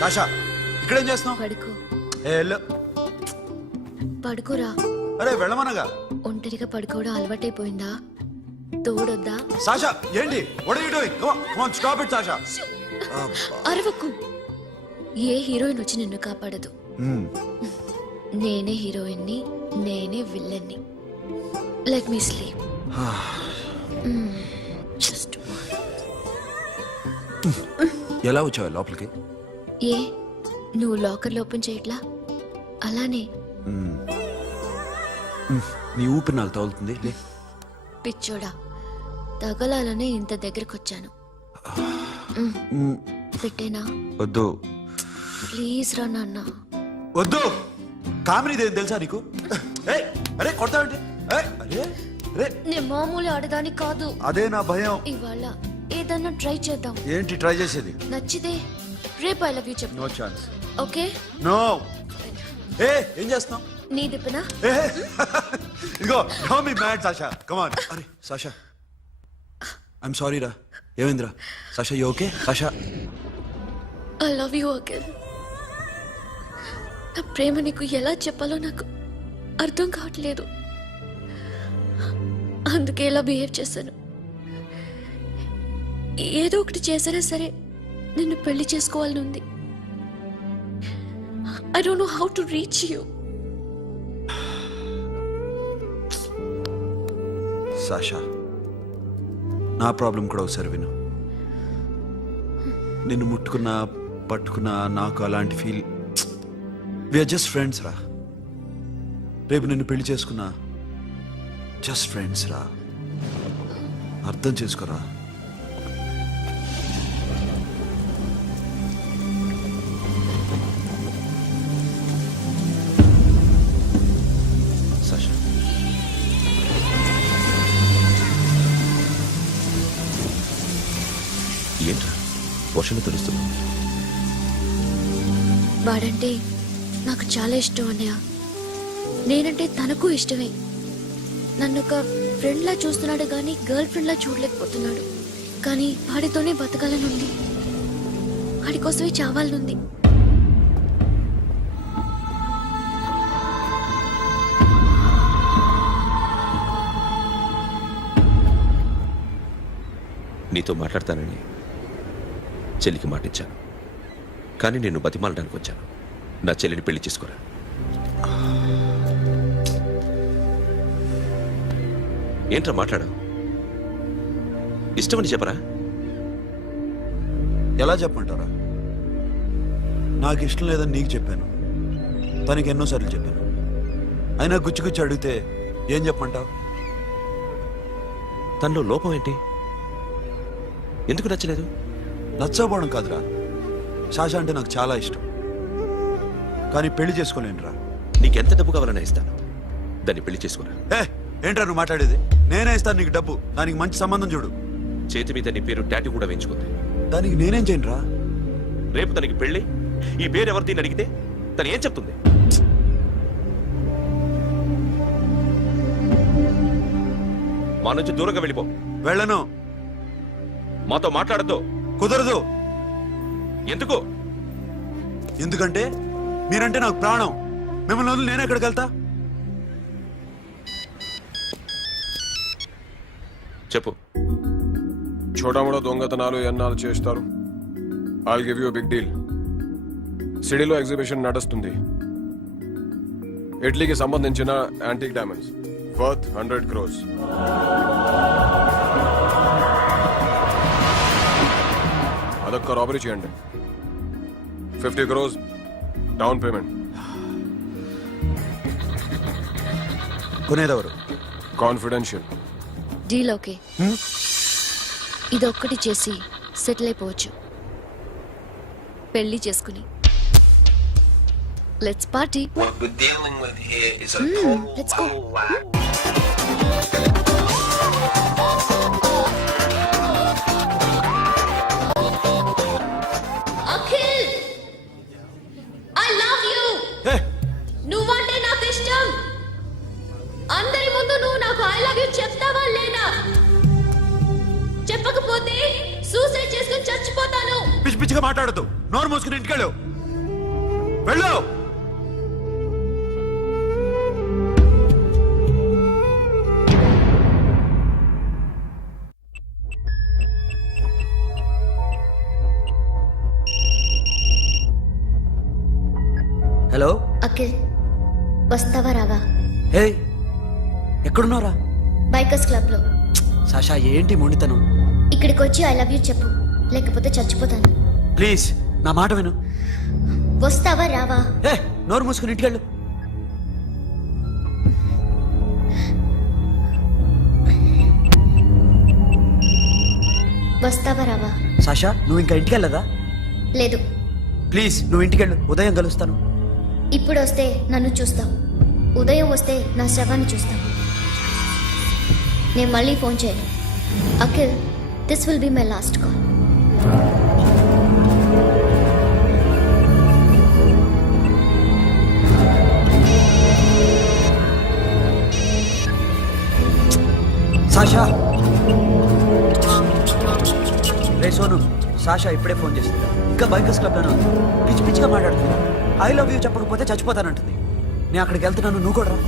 Sasha ఇక్కడేం చేస్తున్నావు? పడుకో. పడుకోరా. అరే వెళ్ళమనగా. ఒంటరిగా పడుకోవడం అలవాటైపోయిందా? తోడొద్దా? సాషా ఏంటి? What are you doing? Come on stop it Sasha. అరవకు. ఏ హీరోయిన్ వచ్చి నిన్ను కాపాడదు. నేనే హీరోయిన్ని, నేనే విల్లన్ని. Let me sleep. జస్ట్ ఎలా వచ్చావు లోపలికి? ఏ నువ్వు లాకర్లో ఓపెన్ చేయట్లా? అలానే. నీ ఊపిరి నాకు తగులుతుంది. పిచ్చోడా, తగలాలనే ఇంత దగ్గరకు వచ్చాను. పెట్టేనా? వద్దు ప్లీజ్ రా నాన్న. వద్దు. కామినీదేం తెలుసా నీకు? అరే కొడతావంటే? నేను మామూలు ఆడదాని కాదు. అదే నా భయం. ఇవాళ ఏదన్నా ట్రై చేద్దాం. ఏంటి ట్రై చేసేది? నచ్చితే రేపు ఐ లవ్ యూ చెప్పు. No chance. ఓకే? నో. ఏం చేస్తున్నావు? నీ దిప్పనా? ఇదిగో don't be mad Sasha. Come on. అరే సాషా ఐఎమ్ సారీ రా. ఏమైందిరా? Sasha you okay? Sasha I love you again. నా ప్రేమ నీకు ఎలా చెప్పాలో నాకు అర్థం కావట్లేదు. అందుకే ఇలా బిహేవ్ చేశాను. ఏదో ఒకటి చేసినా సరే నిన్ను పెళ్లి చేసుకోవాలని ఉంది. I don't know how to reach you. Sasha నా ప్రాబ్లం కూడా ఒకసారి విను. నిన్ను ముట్టుకున్నా పట్టుకున్నా నాకు అలాంటి ఫీల్. వీఆర్ జస్ట్ ఫ్రెండ్స్ రా. రేపు నిన్ను పెళ్లి చేసుకున్నా జస్ట్ ఫ్రెండ్స్ రా. అర్థం చేసుకోరా. సాషా ఏంట్రా వర్షంలో తెలుస్తున్నా? వాడంటే నాకు చాలా ఇష్టం అన్నయ్య. నేనంటే తనకు ఇష్టమే. నన్ను ఒక ఫ్రెండ్లా చూస్తున్నాడు కానీ గర్ల్ ఫ్రెండ్లా చూడలేకపోతున్నాడు. కానీ వాడితోనే బతకాలనుంది, వాడి కోసమే చావాలనుంది. నీతో మాట్లాడతానని చెల్లికి మాటిచ్చాను, కానీ నేను బతిమాలడానికి వచ్చాను. నా చెల్లిని పెళ్లి చేసుకోరా. ఏంట్రా మాట్లాడావు? ఇష్టమని చెప్పరా? ఎలా చెప్పమంటారా? నాకు ఇష్టం లేదని నీకు చెప్పాను, తనకి ఎన్నోసార్లు చెప్పాను. అయినా గుచ్చి అడిగితే ఏం చెప్పమంటావు? తనలో లోపం ఏంటి? ఎందుకు నచ్చలేదు? నచ్చకపోవడం కాదురా. సాషా అంటే నాకు చాలా ఇష్టం, కానీ పెళ్లి చేసుకోలేనురా. నీకెంత డబ్బు కావాలన్నా ఇస్తాను, దాన్ని పెళ్లి చేసుకోరా. ఏంట్రా నువ్వు మాట్లాడేది? నేనే ఇస్తాను నీకు డబ్బు, దానికి మంచి సంబంధం చూడు. చేతి మీద నీ పేరు టాటూ కూడా వేయించుకుంది. దానికి నేనేం చేయనురా? రేపు తనకి పెళ్లి ఈ పేరు ఎవరిది అడిగితే తను ఏం చెప్తుంది? మా నుంచి దూరంగా వెళ్ళిపో. వెళ్ళను. మాతో మాట్లాడద్దు. కుదరదు. ఎందుకు? ఎందుకంటే మీరంటే నాకు ప్రాణం. మిమ్మల్ని వదిలి నేను ఎక్కడికి వెళ్తా? చెప్పు. చోటామోటా దొంగతనాలు ఎన్నాళ్ళు చేస్తారు? I'll give you big deal. సిటీలో ఎగ్జిబిషన్ నడుస్తుంది. ఇటలీకి సంబంధించిన యాంటిక్ డైమండ్స్ వర్త్ 100 crores. అదొక్క రాబరీ చేయండి. 50 crores డౌన్ పేమెంట్. కొనేదెవరు? కాన్ఫిడెన్షియల్. Deal okay. ఇదొక్కటి చేసి సెటిల్ అయిపోవచ్చు. పెళ్లి చేసుకుని let's party. What we're dealing with here is a total let's go. whack. Akhil, I love you. నువ్వంటే నాకు ఇష్టం. అందరి ముందు నువ్వు నాకు ఐ లవ్ యు చెప్తావా లేదా? చెప్పకపోతే పిచ్చిగా మాట్లాడద్దు. నోరు మూసుకుని ఇంటికెళ్ళు. వెళ్ళు. హలో అఖిల్ వస్తావా రావా? హే ఎక్కడున్నారా? బైకర్స్ క్లబ్ లో. సాషా ఏంటి మొండితనం? ఇక్కడికి వచ్చి ఐ లవ్ యూ చెప్పు, లేకపోతే చచ్చిపోతాను. ప్లీజ్ నా మాట విను. వస్తావా రావా? హే నోరు మూసుకుని ఇంటికెళ్ళు. వస్తావా రావా? సాషా నువ్వు ఇంకా ఇంటికెళ్ళదా? లేదు, ప్లీజ్ నువ్వు ఇంటికెళ్ళు. ఉదయం కలుస్తాను. ఇప్పుడు వస్తే నన్ను చూస్తావు, ఉదయం వస్తే నా శవాన్ని చూస్తావు. నేను మళ్ళీ ఫోన్ చేయను. Akhil, this will be my last call. Sasha ray Sonu, Sasha ఇప్పుడే ఫోన్ చేస్తుంది. ఇంకా బైకర్స్ క్లబ్లోనే ఉంది. పిచ్చి పిచ్చిగా మాట్లాడుతుంది. ఐ లవ్ యూ చెప్పకపోతే చచ్చిపోతానంటుంది. నేను అక్కడికి వెళ్తున్నాను, నువ్వు కూడా రా.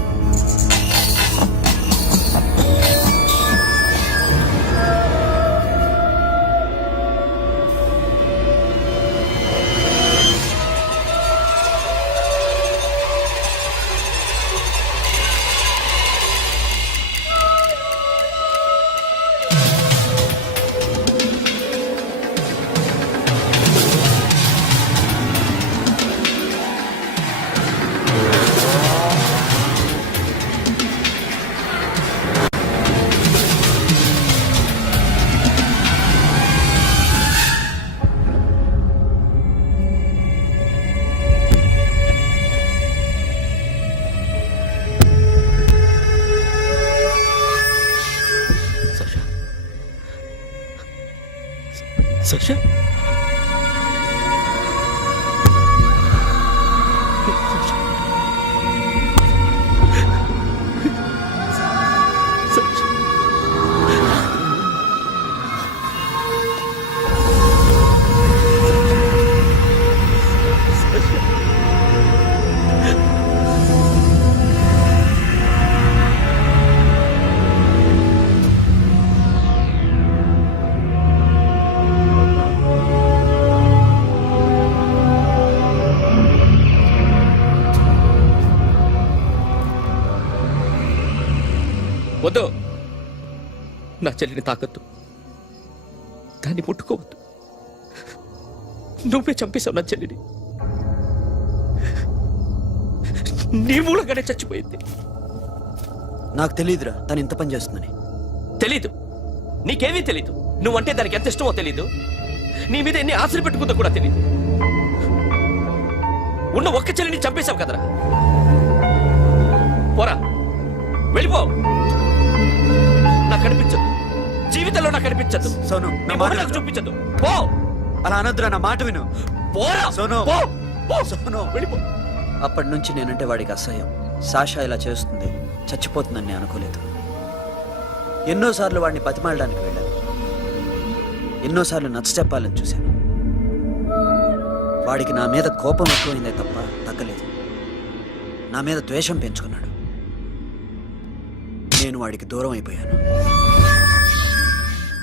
సాక్షా వద్దు. నా చెల్లిని తాకద్దు, దాన్ని ముట్టుకోవద్దు. నువ్వే చంపేశావు నా చెల్లిని. నీ మూలంగానే చచ్చిపోయింది. నాకు తెలియదురా తను ఇంత పని చేస్తుందని. తెలీదు, నీకేమీ తెలీదు. నువ్వంటే దానికి ఎంత ఇష్టమో తెలీదు. నీ మీద ఎన్ని ఆశలు పెట్టుకుందో కూడా తెలీదు. ఉన్న ఒక్క చెల్లిని చంపేశావు కదరా. పోరా, వెళ్ళిపో. నాకు కనిపించదు, జీవితంలో నాకు కనిపించదు. సోను నా నీ మాట మొహం నాకు చూపించదు. పో. అలా అనొద్దురా, నా మాట విను. పోరా సోను. పో. పో. సోను వెళ్ళిపో. అప్పటి నుంచి నేనంటే వాడికి అసహ్యం. సాషా ఇలా చేస్తుంది, చచ్చిపోతుందని నేను అనుకోలేదు. ఎన్నోసార్లు వాడిని బతిమాలడానికి వెళ్ళాను, ఎన్నోసార్లు నచ్చ చెప్పాలని చూశాను. వాడికి నా మీద కోపం ఎక్కువైందే తప్ప తగ్గలేదు. నా మీద ద్వేషం పెంచుకున్నాడు. నేను వాడికి దూరం అయిపోయాను.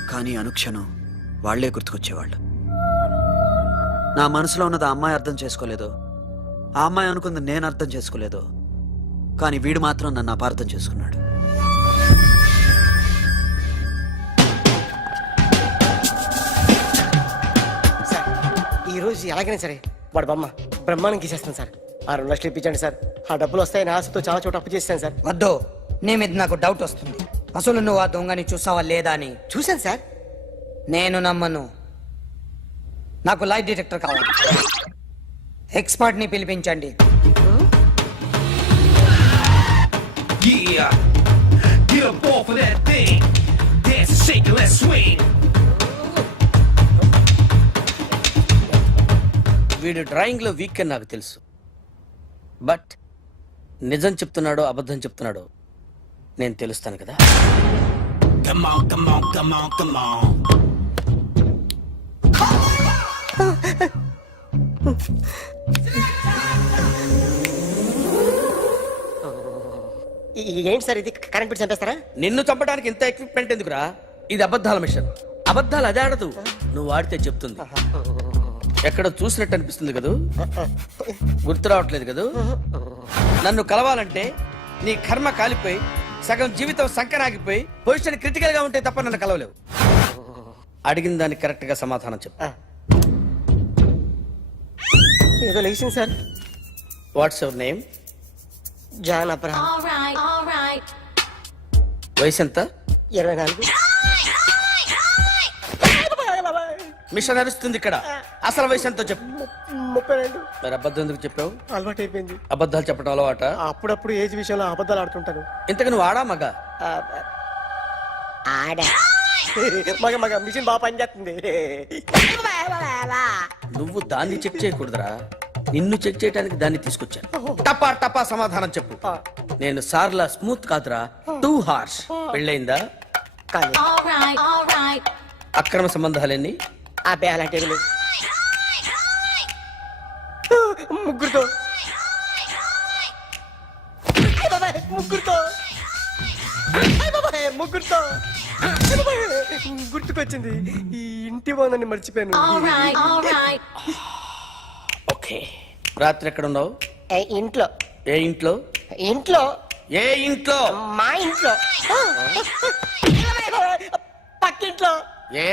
కానీ అనుక్షణం వాళ్లే గుర్తుకొచ్చేవాళ్ళు. నా మనసులో ఉన్నది ఆ అమ్మాయి అర్థం చేసుకోలేదో, ఆ అమ్మాయి అనుకుంది నేను అర్థం చేసుకోలేదో, కానీ వీడు మాత్రం నన్ను అపార్థం చేసుకున్నాడు. సార్ ఈరోజు ఎలాగైనా సరే వాడు బొమ్మ బ్రహ్మాండం గీసేస్తాను సార్. ఆ 2 లక్షలు ఇప్పించండి సార్. ఆ డబ్బులు వస్తాయని ఆశతో చాలా చోట అప్పు చేస్తాను సార్. వద్దు, నీ మీద నాకు డౌట్ వస్తుంది. అసలు నువ్వు ఆ దొంగని చూసావా లేదా అని. చూశాను సార్. నేను నమ్మను. నాకు లై డిటెక్టర్ కావాలి. ఎక్స్పర్ట్ ని పిలిపించండి. Yeah, get up off of that thing. Dance and shake and let's swing. వీడు డ్రాయింగ్లో వీక్ అని నాకు తెలుసు. బట్ నిజం చెప్తున్నాడో అబద్ధం చెప్తున్నాడో నేను తెలుస్తాను కదా. Come on, come on, come on, come on. ఏంటి సార్ ఇది కరెంట్ బిల్ చంపేస్తారా? నిన్ను చంపడానికి ఇంత ఎక్విప్మెంట్ ఎందుకురా? ఇది అబద్ధాల మిషన్. అబద్ధాలు అదే ఆడదు, నువ్వు ఆడితే చెప్తుంది. ఎక్కడ చూసినట్టు అనిపిస్తుంది కదూ? గుర్తు రావట్లేదు కదూ? నన్ను కలవాలంటే నీ కర్మ కాలిపోయి సగం జీవితం సంకరాగిపోయి పొజిషన్ క్రిటికల్ గా ఉంటే తప్ప నన్ను కలవలేవు. అడిగిన దానికి కరెక్ట్ గా సమాధానం చెప్పు. ఏదో లేచింది sir. What's your name? John Abraham. వయసు ఎంత? 24. మిషన్ నడుస్తుంది ఇక్కడ. అసలు వయసు ఎంతో చెప్పు. 32. మరి అబద్ధం ఎందుకు చెప్పావు? అలవాటు అయిపోయింది. అబద్ధాలు చెప్పడం అలవాట? అప్పుడప్పుడు ఏజ్ విషయంలో అబద్ధాలు ఆడుతుంటాను. ఇంతకు నువ్వు ఆడా మగ? ఆడా. మగ మిషన్ బాగా పనిచేస్తుంది. నువ్వు దాన్ని చెక్ చేయకూడదురా, నిన్ను చెక్ చేయడానికి దాన్ని తీసుకొచ్చాను. టపా టపా సమాధానం చెప్పు. నేను సార్లా స్మూత్ కాదురా, టూ హార్ష్. పెళ్ళయిందా? కానీ అక్రమ సంబంధాలన్నీ? అబ్బే అలాంటి ఏమీ లేవు. ముగ్గురుతో ముగ్గురుతో గుర్తుకొచ్చింది. ఈ ఇంటి బాగుందని మర్చిపోయాను. ఓకే. రాత్రి ఎక్కడ ఉన్నావు? ఇంట్లో. ఏ ఇంట్లో? ఇంట్లో. ఏ ఇంట్లో? మా ఇంట్లో. పక్కింట్లో. ఏ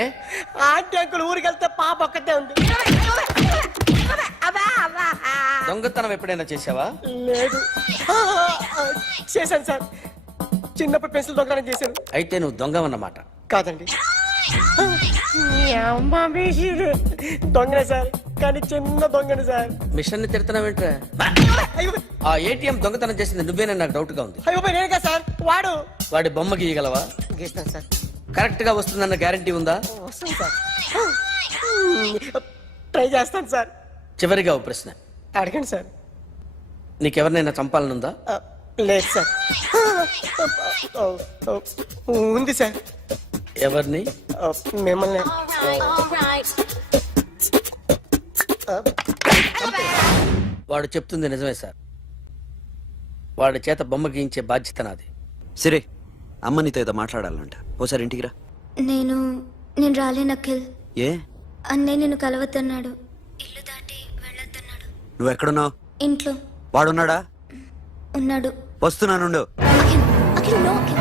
ఆంటీ అంకుల్ ఊరికి వెళ్తే పాప ఒక్కతే ఉంది. దొంగతనం ఎప్పుడైనా చేసావా? లేదు. చేశాను సార్, చిన్నప్పుడు పెన్సిల్ దొంగతనం చేశాను. అయితే నువ్వు దొంగవన్నమాట. కాదండి, దొంగనే సార్, కానీ చిన్న దొంగనే సార్. మిషన్ ని తిడుతున్నావేంట్రా? ఆ ఏటీఎం దొంగతనం చేసింది నువ్వేనని నాకు డౌట్ గా ఉంది. అయ్యో నేను కదా సార్, వాడు. వాడి బొమ్మ గీయగలవా? గీస్తాను సార్. కరెక్ట్ గా వస్తుందన్న గ్యారంటీ ఉందా? వస్తాను సార్, ట్రై చేస్తాను సార్. చివరిగా ఓ ప్రశ్న అడగండి సార్. నీకెవరినైనా చంపాలనుందా? లేదు సార్. ఉంది సార్. ఎవరిని? మిమ్మల్ని. వాడు చెప్తుంది నిజమే సార్. వాడి చేత బొమ్మ గీయించే బాధ్యత నాది. సరే, అమ్మ నీతో ఏదో మాట్లాడాలంట. ఓసారి ఇంటికి రా. నేను రాలేను అఖిల్. ఏ? అన్నయ్య నిన్ను కలవద్దన్నాడు. ఇల్లు దాటి వెళ్ళొద్దన్నాడు. నువ్వు ఎక్కడున్నావు? ఇంట్లో వాడున్నాడా? ఉన్నాడు. వస్తున్నానుండు. అఖిల్, అఖిల్, నో అఖిల్.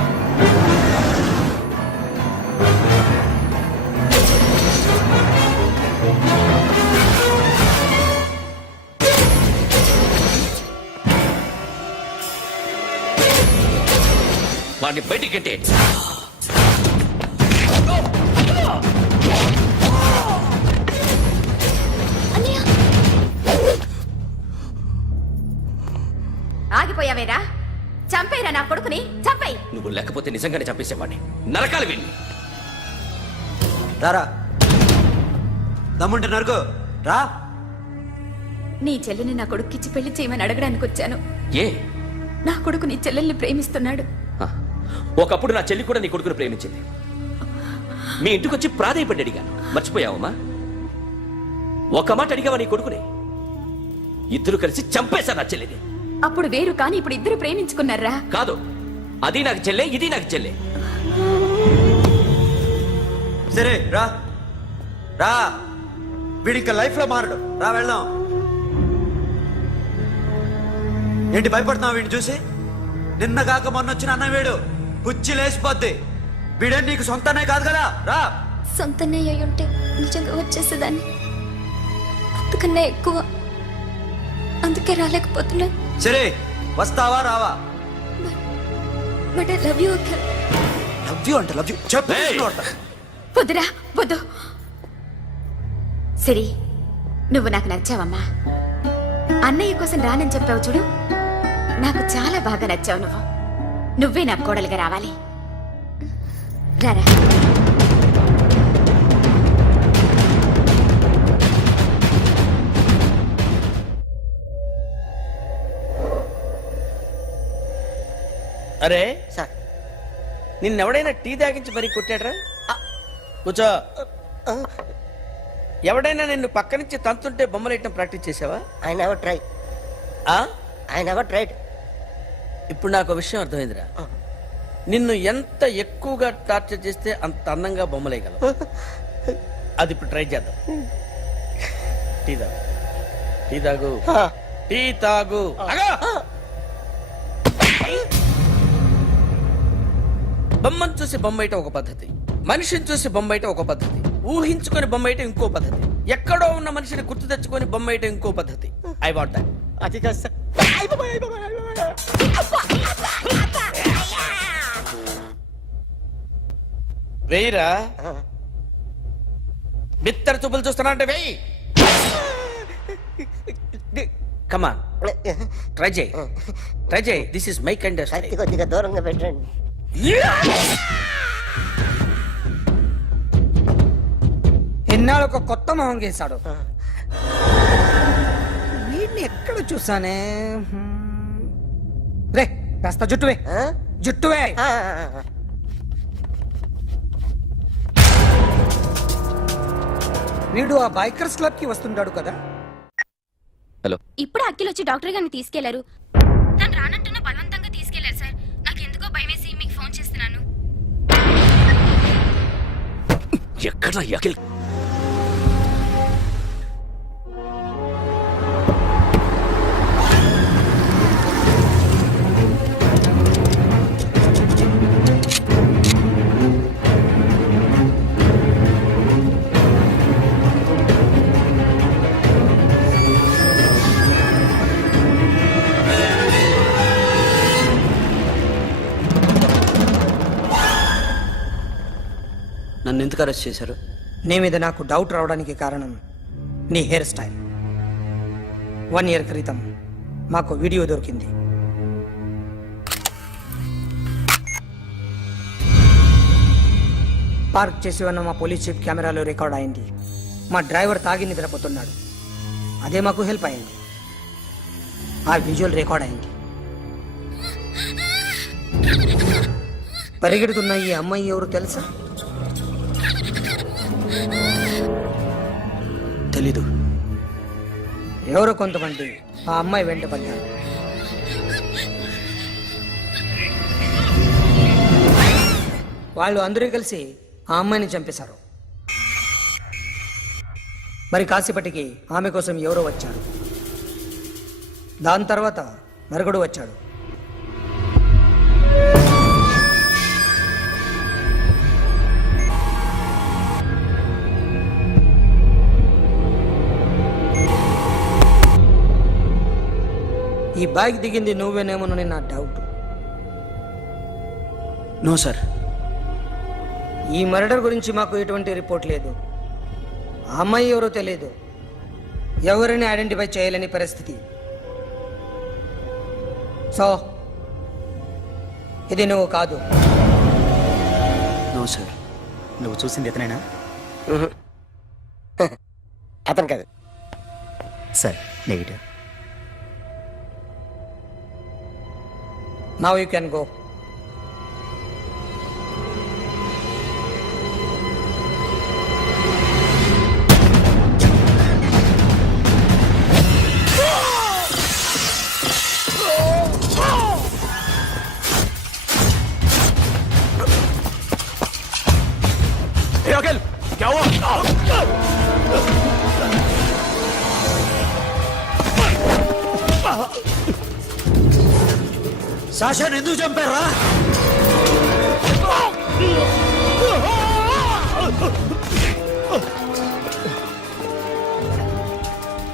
వాడిని బయటికి గెట్టే. ఆగిపోయావేరా? చంపేరా నా కొడుకుని, చంపేయ్. నువ్వు లేకపోతే నిజంగానే చంపేసేవాడిని. నరకాలి వీడిని. రారా, దమ్ముంటే నరుకు రా. నీ చెల్లిని నా కొడుక్కిచ్చి పెళ్లి చేయమని అడగడానికి వచ్చాను. ఏ? నా కొడుకు నీ చెల్లెల్ని ప్రేమిస్తున్నాడు. ఆ, ఒకప్పుడు నా చెల్లి కూడా నీ కొడుకును ప్రేమించింది. మీ ఇంటికి వచ్చి ప్రాధాయపడి అడిగాను. మర్చిపోయావమ్మా? ఒక మాట అడిగావా నీ కొడుకుని? ఇద్దరు కలిసి చంపేశా నా చెల్లిని. అప్పుడు వేరు, కానీ ఇప్పుడు ఇద్దరు ప్రేమించుకున్నారా? కాదు, అది నాకు చెల్లె, ఇది నాకు చెల్లె. సరే రా రా, వీడి ఇంకా లైఫ్ లో మారడు. రా వెళ్దాం. ఏంటి భయపడుతున్నావు వీడిని చూసి? నిన్న కాక మొన్న వచ్చిన అన్న వీడు పుచ్చి లేచిపోద్ది. వీడే నీకు సొంతనే కాదు కదా. రా. సొంతనే అయి ఉంటే నిజంగా వచ్చేసేదాన్ని. అంతకన్నా ఎక్కువ, అందుకే రాలేకపోతున్నా. సరే, వస్తావా రావా? But I love you Akhil. Love you అంటే లవ్ యూ చెప్పు. వద్దురా, వద్దు. సిరి, నువ్వు నాకు నచ్చావమ్మా. అన్నయ్య కోసం రానని చెప్పావు చూడు, నాకు చాలా బాగా నచ్చావు. నువ్వే నాకు కోడలుగా రావాలి. రారా. అరే సార్, నిన్నెవడైనా టీ తాగించి మరీ కొట్టాడ్రా? కూర్చో. ఎవడైనా నిన్ను పక్క నుంచి తంతుంటే బొమ్మలేయటం ప్రాక్టీస్ చేసావా? I never try. ఆ? I never tried. ఇప్పుడు నాకు విషయం అర్థమైందిరా. నిన్ను ఎంత ఎక్కువగా టార్చర్ చేస్తే అంత అందంగా బొమ్మలేయగలవు. అది ఇప్పుడు ట్రై చేద్దాం. టీ తాగు, టీ తాగు, టీ తాగు. ఆగు! బొమ్మను చూసి బొమ్మేయటం ఒక పద్ధతి, మనిషిని చూసి బొమ్మేయటం ఒక పద్ధతి, ఊహించుకొని బొమ్మేయటం ఇంకో పద్ధతి, ఎక్కడో ఉన్న మనిషిని గుర్తు తెచ్చుకొని బొమ్మేయటం ఇంకో పద్ధతి. I want that. అది కాదు సార్. వెయ్యిరా. బిత్తర చూపులు చూస్తున్నా అంటే వెయ్యి. కమాన్, ట్రై చేయి, ట్రై చేయి. This is my kind. కొద్దిగా దూరంగా పెట్టండి. ఎన్నాళ్ళు ఒక కొత్త మొహం గీశాడు. వీడిని ఎక్కడ చూసానే? రే కాస్త జుట్టువే, జుట్టువే. వీడు ఆ బైకర్స్ క్లబ్ కి వస్తుంటాడు కదా. ఇప్పుడు అఖిల్ వచ్చి డాక్టర్ గారిని తీసుకెళ్లారు. తను రానంటున్న బలవంతంగా తీసుకెళ్లారు సార్. నాకు ఎందుకో భయమేసి మీకు ఫోన్ చేస్తున్నాను. ఎక్కడ అఖిల్? నన్ను ఎందుకు అరెస్ట్ చేశారు? నీ మీద నాకు డౌట్ రావడానికి కారణం నీ హెయిర్ స్టైల్. 1 year క్రితం మాకు వీడియో దొరికింది. పార్క్ చేసి ఉన్న మా పోలీస్ జీప్ కెమెరాలో రికార్డ్ అయింది. మా డ్రైవర్ తాగి నిద్రపోతున్నాడు. అదే మాకు హెల్ప్ అయింది. ఆ విజువల్ రికార్డ్ అయింది. పరిగెడుతున్న ఈ అమ్మాయి ఎవరు తెలుసా? తెలీదు. ఎవరో కొంతమంది ఆ అమ్మాయి వెంట పడ్డారు. వాళ్ళు అందరూ కలిసి ఆ అమ్మాయిని చంపేశారు. మరి కాసేపటికి ఆమె కోసం ఎవరో వచ్చారు. దాని తర్వాత మరొకడు వచ్చాడు. ఈ బైక్ దిగింది నువ్వేనేమోనని నా డౌట్. No sir. ఈ మర్డర్ గురించి మాకు ఎటువంటి రిపోర్ట్ లేదు. ఆ అమ్మాయి ఎవరో తెలియదు. ఎవరిని ఐడెంటిఫై చేయలేని పరిస్థితి. సో ఇది నువ్వు కాదు. No sir. నువ్వు చూసింది ఇతనేనా? అతను కాదు. Sir negative. Now you can go. Akhil, क्या हुआ? సాషాని ఎందుకు చంపారా?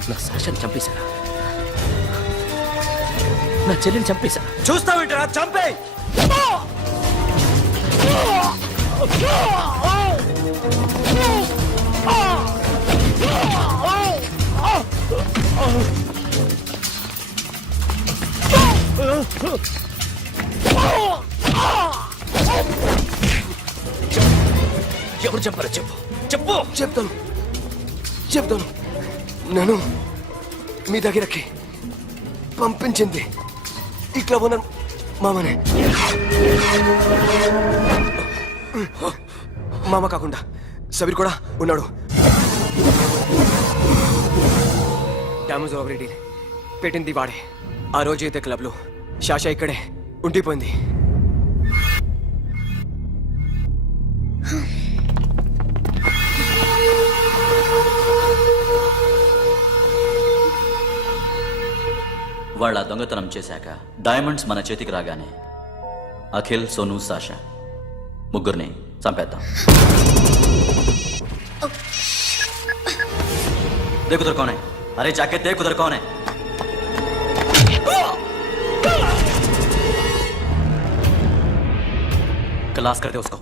నా సాషాని చంపేశారా? నా చెల్లిని చంపేశారా? చూస్తావేంట్రా? చంపే. ఎవరు చంపారో చెప్పు, చెప్పు. చెప్తాను. నేను మీ దగ్గరకి పంపించింది ఇట్లా ఉన్న మామనే. మామ కాకుండా సబీర్ కూడా ఉన్నాడు. డ్యామేజ్ ఓవర్ డీల్ పెట్టింది వాడే. ఆ రోజు అయితే క్లబ్లో షాషా ఇక్కడే ఉండిపోయింది. వాళ్ళ దొంగతనం చేశాక డైమండ్స్ మన చేతికి రాగానే అఖిల్, సోను, సాషా ముగ్గురిని చంపేద్దాం. देख उधर कौन है? अरे जाके देख उधर कौन है? क्लास करते उसको.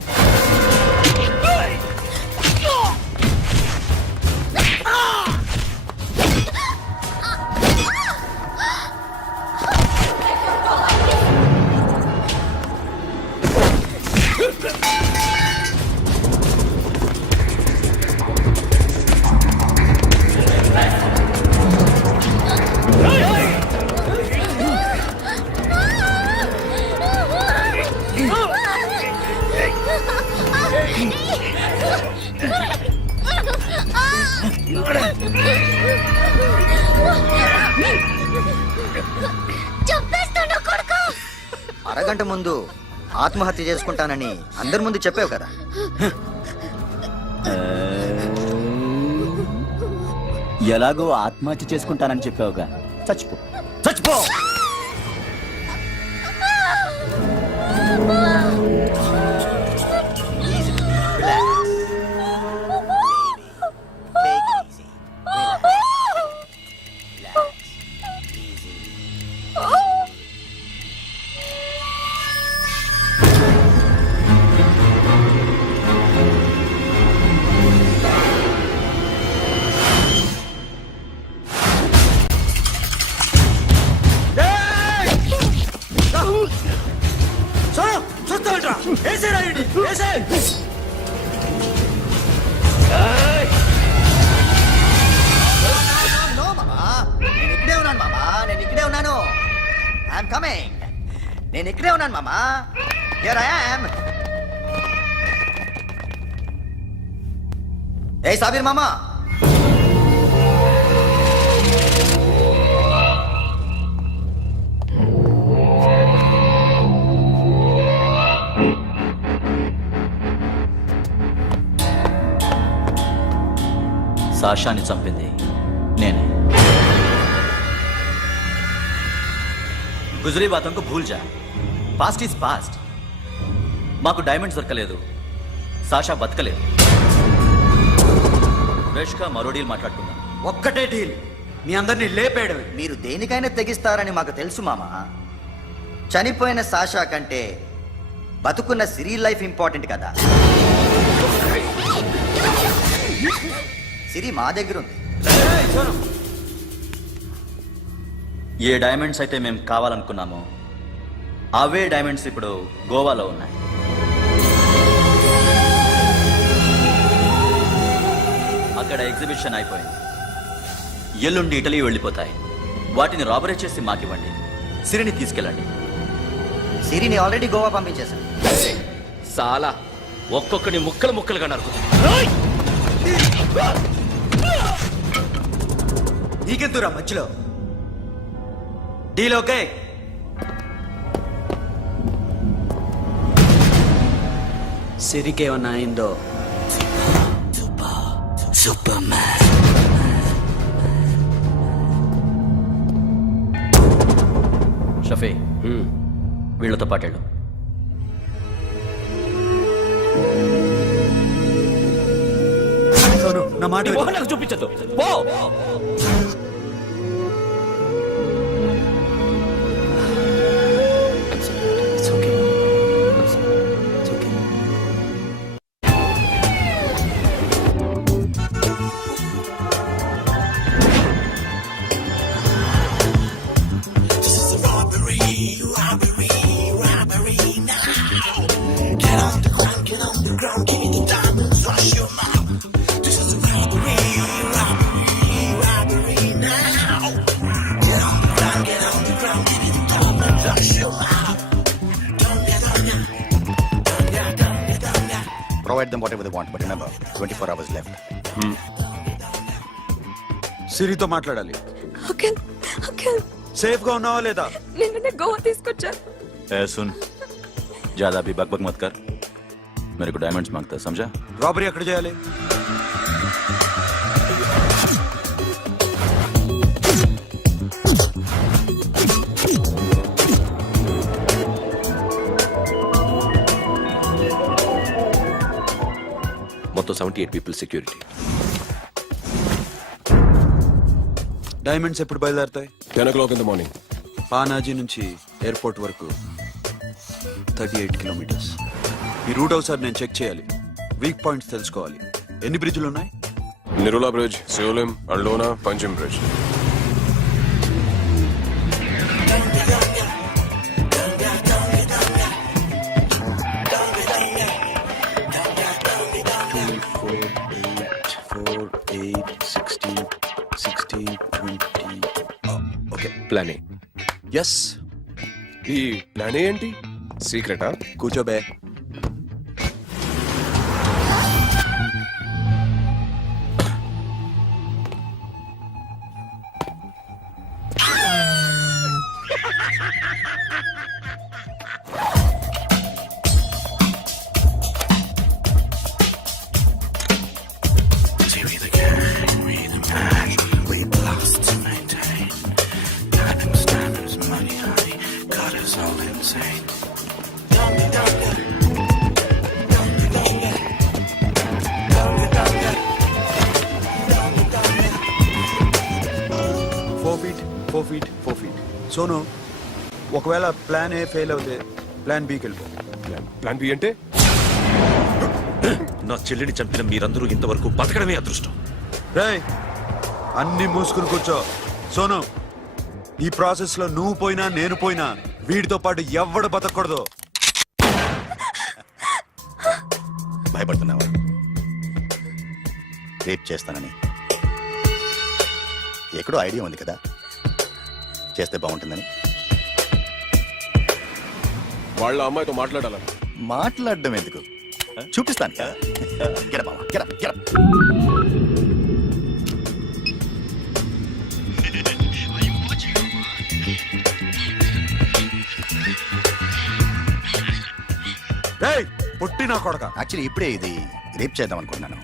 అరగంట ముందు ఆత్మహత్య చేసుకుంటానని అందరి ముందు చెప్పావు కదా. ఎలాగో ఆత్మహత్య చేసుకుంటానని చెప్పావుగా, చచ్చిపో చచ్చిపో. నేను ఇక్కడే ఉన్నాను మామా. Here I am. ఏ సాబీర్ మామా, సాషాని చంపింది నేనే. గుజరీ బాతం కు భూల్ జా, పాస్ట్ ఈజ్ పాస్ట్. మాకు డైమండ్స్ దొరకలేదు, సాషా బతకలేదు. రేష్కా మరో డీల్ మాట్లాడుకుందాం. ఒక్కటే డీల్, మీ అందరినీ లేపేయడమే. మీరు దేనికైనా తెగిస్తారని మాకు తెలుసు మామా. చనిపోయిన సాషా కంటే బతుకున్న సిరీ లైఫ్ ఇంపార్టెంట్ కదా. సిరి మా దగ్గర ఉంది. ఏ డైమండ్స్ అయితే మేము కావాలనుకున్నామో అవే డైమండ్స్ ఇప్పుడు గోవాలో ఉన్నాయి. అక్కడ ఎగ్జిబిషన్ అయిపోయింది. ఎల్లుండి ఇటలీ వెళ్ళిపోతాయి. వాటిని రాబరీ చేసి మాకివ్వండి. సిరిని తీసుకెళ్ళండి. సిరిని ఆల్రెడీ గోవా పంపించేశాను. సాలా ఒక్కొక్కని ముక్కలు ముక్కలుగా నరుకుతా. నీకెందురా మధ్యలో? Deal okay? సిరికేమన్నా అయిందో సూపర్ మ్యాన్. షఫీ, వీళ్ళతో పాటేళ్ళు. నా మాట విను. నాకు చూపించదు. పో. It's okay. It's okay. Provide them whatever they want, but remember, 24 hours left. సిరితో మాట్లాడాలి. అఖిల్ అఖిల్ సేఫ్ గా ఉన్నావా లేదా? నిన్న గోవా తీసుకొచ్చాను. ए सुन ज्यादा भी बकबक मत कर. मेरे को डायमंड्स मांगता है, समझा? రాబరీ ఎక్కడ చేయాలి? మొత్తం 78 పీపుల్ సెక్యూరిటీ. డైమండ్స్ ఎప్పుడు బయలుదేరుతాయి? 10 o'clock in the morning. Panaji నుంచి ఎయిర్పోర్ట్ వరకు 38 కిలోమీటర్స్. ఈ రూట్ ఒకసారి నేను చెక్ చేయాలి. వీక్ పాయింట్స్ తెలుసుకోవాలి. ఎన్ని బ్రిడ్జ్లు ఉన్నాయి? Nirula Bridge, Seolim, Aldona, Panjim Bridge. Okay, plan A. Yes. ఈ ప్లాన్ ఏంటి? సీక్రెటా? కూర్చోబే. సోను, ఒకవేళ ప్లాన్ ఏ ఫెయిల్ అవుతే ప్లాన్ బికి వెళ్ళిపో. ప్లాన్ బి అంటే? నా చెల్లిని చంపిన మీరందరూ ఇంతవరకు బతకడమే అదృష్టం. రేయ్, అన్ని మూసుకుని కూర్చో. సోను, ఈ ప్రాసెస్ లో నువ్వు పోయినా నేను పోయినా వీడితో పాటు ఎవ్వడు బతకూడదు. భయపడుతున్నావా? రేప్ చేస్తానని ఎక్కడో ఐడియా ఉంది కదా, చేస్తే బాగుంటుందని. వాళ్ళ అమ్మాయితో మాట్లాడాలని. మాట్లాడడం ఎందుకు, చూపిస్తాను. గెర బావా, గెర, గెర. రేయ్, పుట్టి నా కొడక. యాక్చువల్లీ ఇప్పుడే ఇది రేప్ చేద్దాం అనుకున్నాను,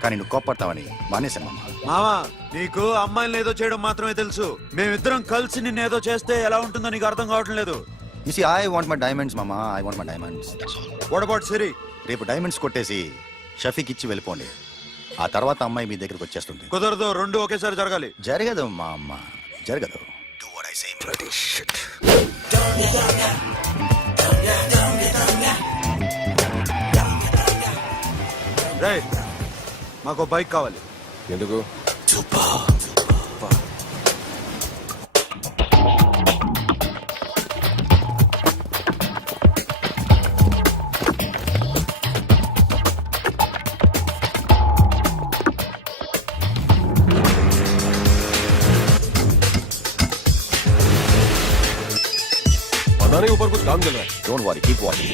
కానీ నువ్వు కోప్పడతావని మానేశాను మామ. మావా, నీకు అమ్మాయిలను ఏదో చేయడం మాత్రమే తెలుసు. మేమిద్దరం కలిసి నిన్ను ఏదో చేస్తే ఎలా ఉంటుందో నీకు అర్థం కావటం లేదు. You see, I want my diamonds, mama. I want my diamonds. What about సిరి? రేపు డైమండ్స్ కొట్టేసి షఫీక్ ఇచ్చి వెళ్ళిపోండి. ఆ తర్వాత అమ్మాయి మీ దగ్గరకు వచ్చేస్తుంది. కుదరదు, రెండు ఒకేసారి జరగాలి. జరగదు మా అమ్మ, జరగదు. Do what I say, bloody shit. రేయ్, మాకు బైక్ కావాలి. ఎందుకు? पता नहीं ऊपर कुछ काम चल रहा है. Don't worry, keep watching.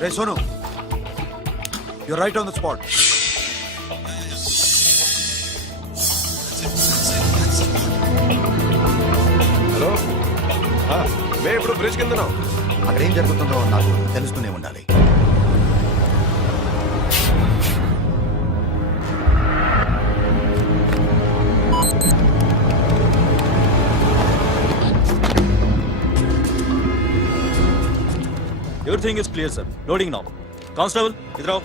Hey, Sonu, you're right on the spot. Hello, మేము ఇప్పుడు బ్రిడ్జ్ కింద ఉన్నాం. అక్కడ ఏం జరుగుతుందో నాకు తెలుస్తూనే ఉండాలి. Everything is clear, sir. Loading now. Constable, इधर आओ.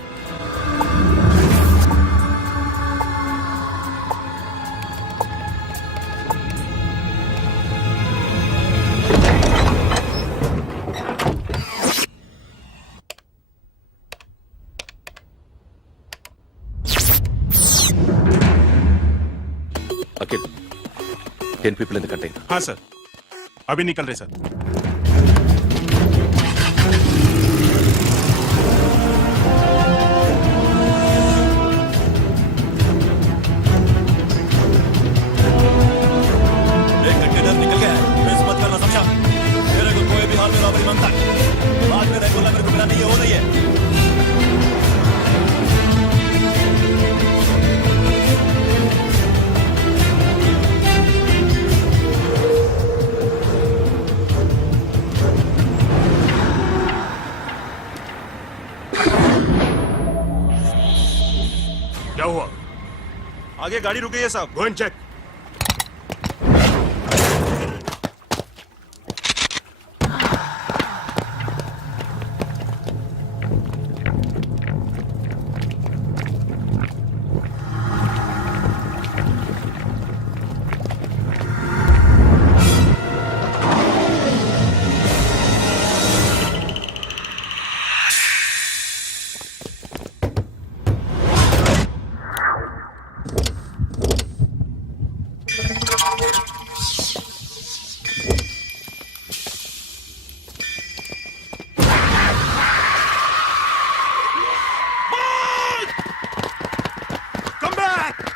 Akhil, 10 people in the container. हाँ सर, अभी निकल रहे सर. आगे गाड़ी रुक गई है साहब, go and check.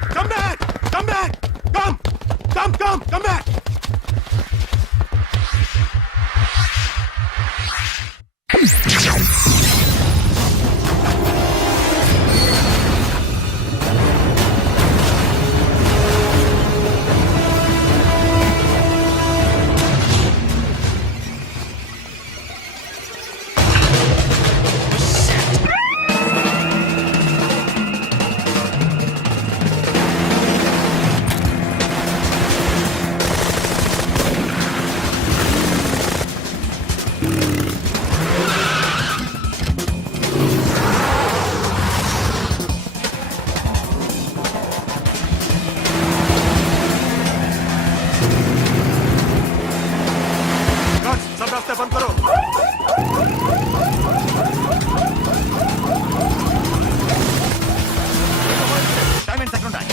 Come back! सब रास्ते बंद करो। Time and second time.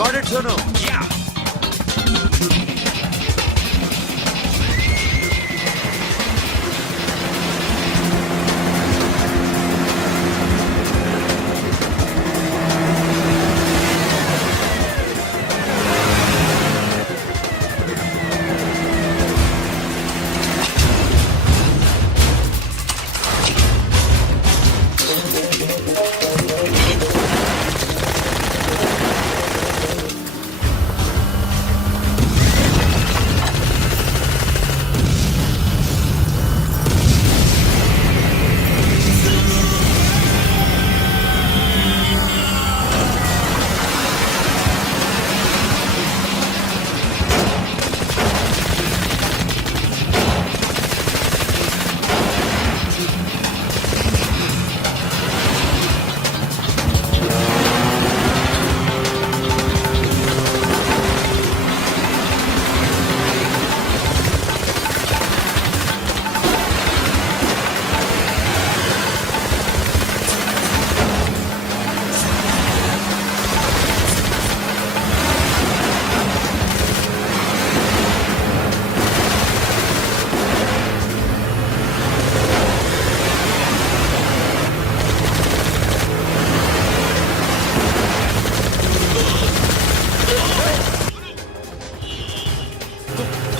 Got it, Sono. Yeah.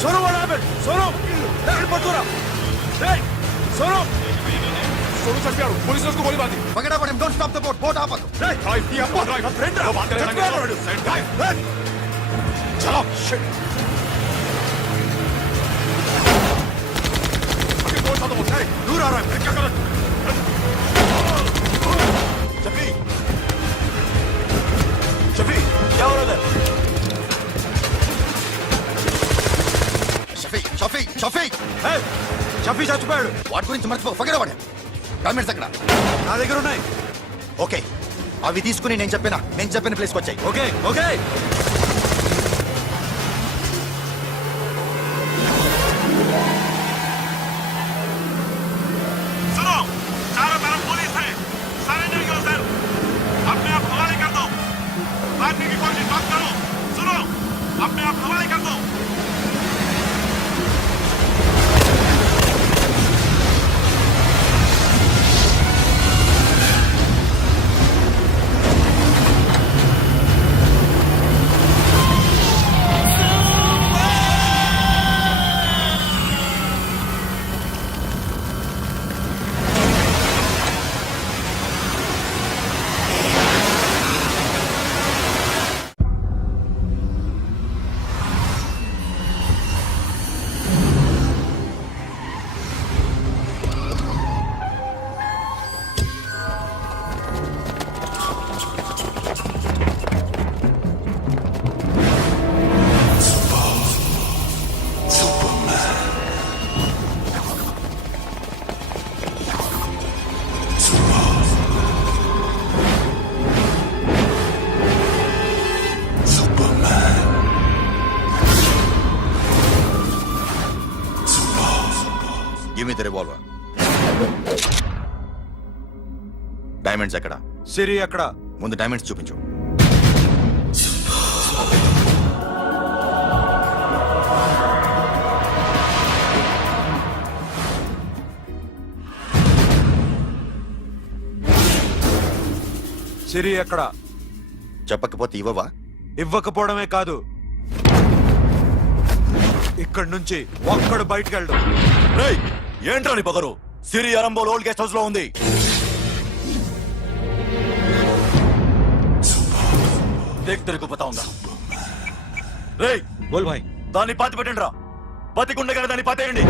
Sono, what happened? Sono! Hey, Patura! Hey! Sono! Sono चढ़ पुलिस ने उसको गोली मार दी। Forget about him. Don't stop the boat. Boat आप Hey! Drive किया, drive. Friend वो बात करेंगे। Drive. चलो। Shit. आगे बोट साथ बोट। Hey! दूर आ रहा है। क्या कर रहा है? शफी शफी क्या हो रहा है शफी शफी शफी షఫీ చచ్చిపోయాడు. వాటి గురించి మర్చిపో పక్కన డాక్యుమెంట్స్ అక్కడ నా దగ్గర ఉన్నాయి. ఓకే అవి తీసుకుని నేను చెప్పిన ప్లేస్కి వచ్చాయి. ఓకే ఓకే सुनो चारों तरफ पुलिस है सरेंडर करो सर अपने आप हवाले कर दो भागने की कोशिश मत करो सुनो अपने आप हवाले कर दो give me the revolver. Diamonds ఎక్కడ? సిరి అక్కడ. ముందు డైమండ్స్ చూపించు. సిరి ఎక్కడ? చెప్పకపోతే ఇవ్వవా? ఇవ్వకపోవడమే కాదు, ఇక్కడి నుంచి ఒక్కడు బయటకు వెళ్ళడు. రేయ్ ఏంట్రా నీ పొగరు? సిరి అరంబోల్ ఓల్డ్ గెస్ట్ హౌస్ లో ఉంది. దేఖ్ తెరకు బతాऊंगा. రేయ్ బోల్ భాయ్. దాన్ని పాతి పెట్టండి రా. బతికుండగానే దాన్ని పాతేయండి.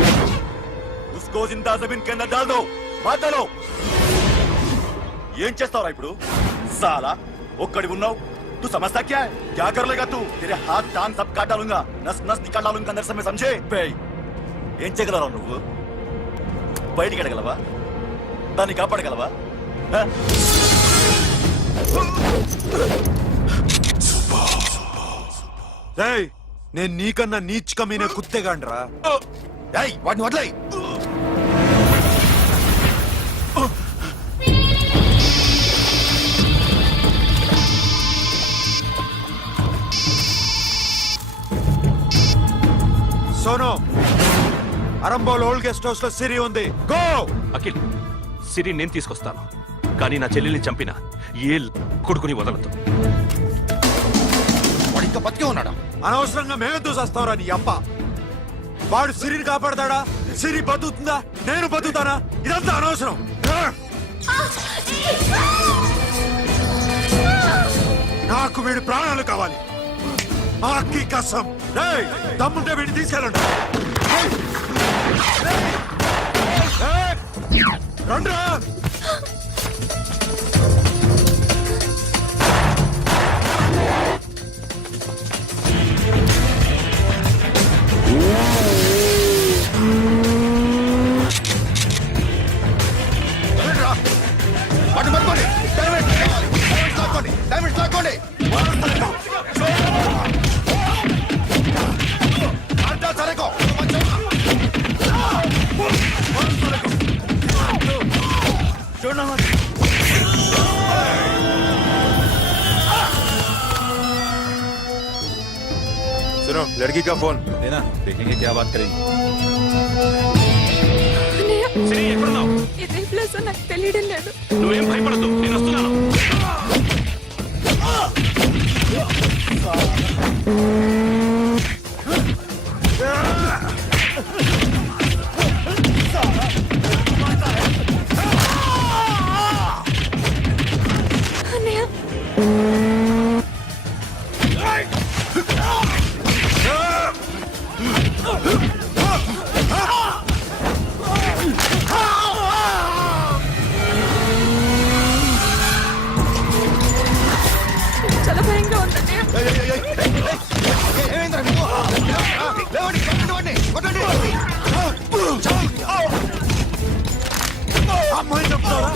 ఉస్కో జిందా జమీన్ కే అందర్ డాల్ దో. మాతలో ఏం చేస్తావురా ఇప్పుడు? సాలా ఒక్కడి ఉన్నావు. तू समझता क्या है? क्या कर लेगा तू? तेरे हाथ टांग सब काट डालूंगा, नस नस निकाल डालूंगा अंदर से, मैं समझे? ఏం చేయగలరా నువ్వు? బయటికి ఎడగలవా? దాన్ని కాపాడగలవా? నేను నీకన్నా నీచ్ కమీనే కుత్తేగాండ్రా. వాటిని వదిలేయ్. Sono, Arambol old guest house లో సిరి ఉంది. గో. అఖిల్ సిరి నేను తీసుకొస్తాను, కానీ నా చెల్లెల్ని చంపిన ఏ కొడుకుని వదలదు. వాడు ఇంకా బతికే ఉన్నాడా? అనవసరంగా మేమెందుకు చేస్తావురా నీ అప్ప? వాడు సిరిని కాపాడతాడా? సిరి బతుకుతుందా? నేను బతుకుతానా? ఇదంతా అనవసరం. నాకు వీడి ప్రాణాలు కావాలి. ఆకి కసం. దమ్ముంటే వీడిని తీసుకెళ్ళండి. రండ్రా. వాటిని పట్టుకోండి. డైమండ్స్ లాక్కోండి. सुनो, लड़की का फोन देना, देखेंगे क्या बात करेंगे. సిరి ఎక్కడున్నావు? ఇదే ప్లేస్ నాకు తెలియడం లేదు. నువ్వేం భయపడద్దు, నేను వస్తున్నాను. భయంగా ఉందండి. అమ్మాయి చెప్తారా?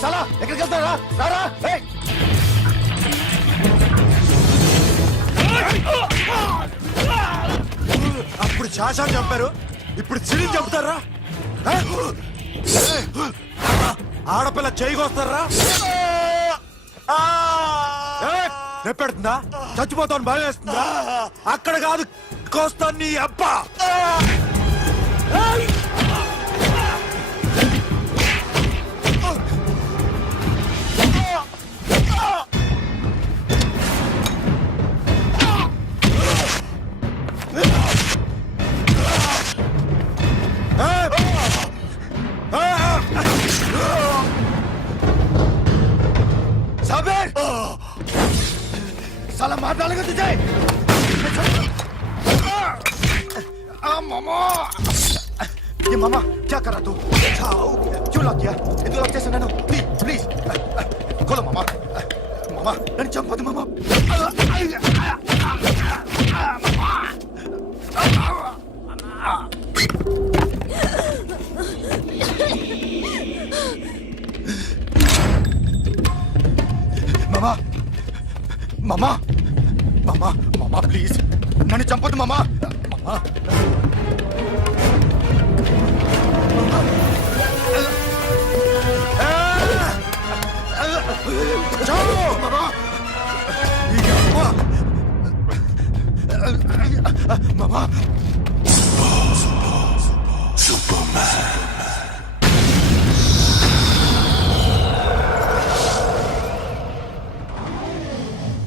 సాలా ఎక్కడికి వెళ్తారా? రారా. అప్పుడు శాషా చంపారు, ఇప్పుడు సిరి చంపుతారా? ఆడపిల్ల చేయకొస్తారా? నెప్పెడుతుందా? చచ్చిపోతాను భయం వేస్తుందా? అక్కడ కాదు కోస్తాను నీ అబ్బా. साबिर साला मार डालेगा तुझे. मामा ये मामा क्या कर रहा तू? क्यों लॉक किया? ये तो लॉक कैसे नैनो? प्लीज प्लीज खोलो मामा. मामा नन्ను చంపదు मामा. మామా మామా మామా మామా ప్లీజ్ నన్ను చంపొద్దు మామా. మామా మామా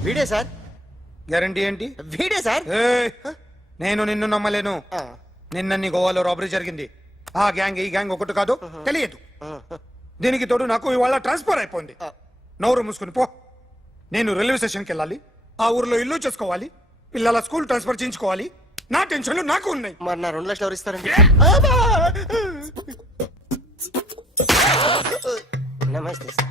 వీడే సార్. గ్యారంటీ ఏంటి? వీడే సార్. నేను నిన్ను నమ్మలేను. నిన్న నీ గోవాలో రాబరీ జరిగింది. ఆ గ్యాంగ్ ఈ గ్యాంగ్ ఒకటి కాదు, తెలియదు. దీనికి తోడు నాకు ఇవాళ ట్రాన్స్ఫర్ అయిపోయింది. నోరు మూసుకుని పో. నేను రైల్వే స్టేషన్కి వెళ్ళాలి, ఆ ఊర్లో ఇల్లు చేసుకోవాలి, పిల్లల స్కూల్ ట్రాన్స్ఫర్ చేయించుకోవాలి. నా టెన్షన్లు నాకు ఉన్నాయి. మరి నా 2 లక్షలు ఎవరు ఇస్తారండి? నమస్తే సార్.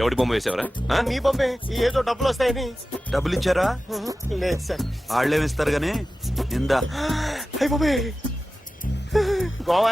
ఎవడి బొమ్మ వేసావరా? మీ బొమ్మే. ఏదో డబ్బులు వస్తాయని. డబ్బులు ఇచ్చారా? లేదు సార్. వాళ్ళేమిస్తారు గానీ ఇందా. గోవా